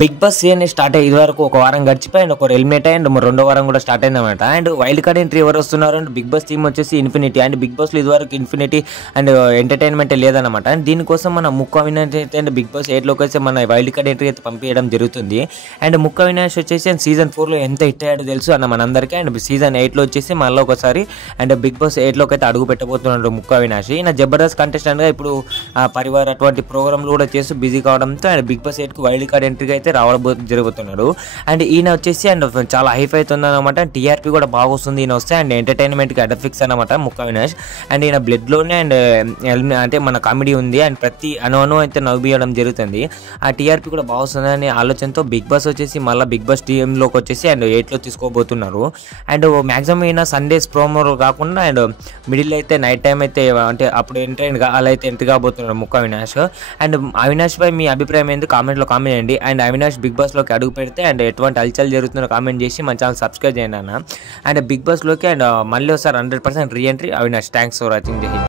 Big boss season start అయ్యి ఇదివరకు ఒక వారం గడిచిపోయి అండ్ ఒక ఎలిమినేట్ అండ్ రెండో వారం కూడా స్టార్ట్ అయిందన్నమాట. అండ్ వైల్డ్ కార్డ్ ఎంట్రీ ఎవరు వస్తున్నారు అండ్ బిగ్ బాస్ టీమ్ వచ్చేసి ఇన్ఫినిటీ. అండ్ బిగ్ బాస్లో ఇదివరకు ఇన్ఫినిటీ అండ్ ఎంటర్టైన్మెంట్ లేదన్నమాట. అండ్ దీనికోసం మన ముక్క అవినాష్ అయితే అండ్ బిగ్ బాస్ 8లోకి అయితే మన వైల్డ్ కార్డ్ ఎంట్రీ అయితే పంపించడం జరుగుతుంది. అండ్ ముక్క అవినాష్ వచ్చేసి సీజన్ 4లో ఎంత హిట్ అయ్యాడో తెలుసు అన్న మనందరికీ. అండ్ సీజన్ 8లో వచ్చేసి మళ్ళీ ఒకసారి అండ్ బిగ్ బాస్ 8లోకి అయితే అడుగు పెట్టబోతున్నాడు ముక్క అవినాష్. ఈయన జబర్దస్త్ కంటెస్టెంట్గా ఇప్పుడు పరివార్ అటువంటి ప్రోగ్రాంలు కూడా చేస్తూ బిజీ కావడంతో అండ్ బిగ్ బాస్ 8కు వైల్డ్ కార్డ్ ఎంట్రీగా అయితే జరుగుతున్నాడు. అండ్ ఈయన వచ్చేసి అండ్ చాలా హైఫ్ అవుతుంది అనమాట. టీఆర్పీ కూడా బాగా వస్తుంది ఈయన వస్తే. అండ్ ఎంటర్టైన్మెంట్కి అడఫిక్స్ అనమాట ముక్క అవినాష్. అండ్ ఈయన బ్లడ్లోనే అండ్ అంటే మన కామెడీ ఉంది. అండ్ ప్రతి అను అయితే నవ్వియడం జరుగుతుంది. ఆ టీఆర్పీ కూడా బాగా వస్తుందని ఆలోచనతో బిగ్ బాస్ వచ్చేసి మళ్ళీ బిగ్ బాస్ టీంలోకి వచ్చేసి అండ్ 8లో తీసుకోబోతున్నారు. అండ్ మ్యాక్సిమం ఈయన సండేస్ ప్రోమో కాకుండా అండ్ మిడిల్ అయితే నైట్ టైం అయితే అంటే అప్పుడు అలా అయితే ఎంట్రీ కాబోతున్నారు ముక్క అవినాష్. అండ్ అవినాష్ పై మీ అభిప్రాయం ఏంటి కామెంట్లో కామెంట్ చేయండి. అండ్ అవినాష్ బిగ్ బాస్లోకి అడుగు పెడితే అండ్ ఎటువంటి హల్చల్ జరుగుతుందో కామెంట్ చేసి మన ఛానల్ సబ్స్క్రైబ్ చేయండి అన్న. అండ్ బిగ్ బాస్లోకి అండ్ మళ్ళీ ఒకసారి 100% reentry Avinash. Thanks for watching.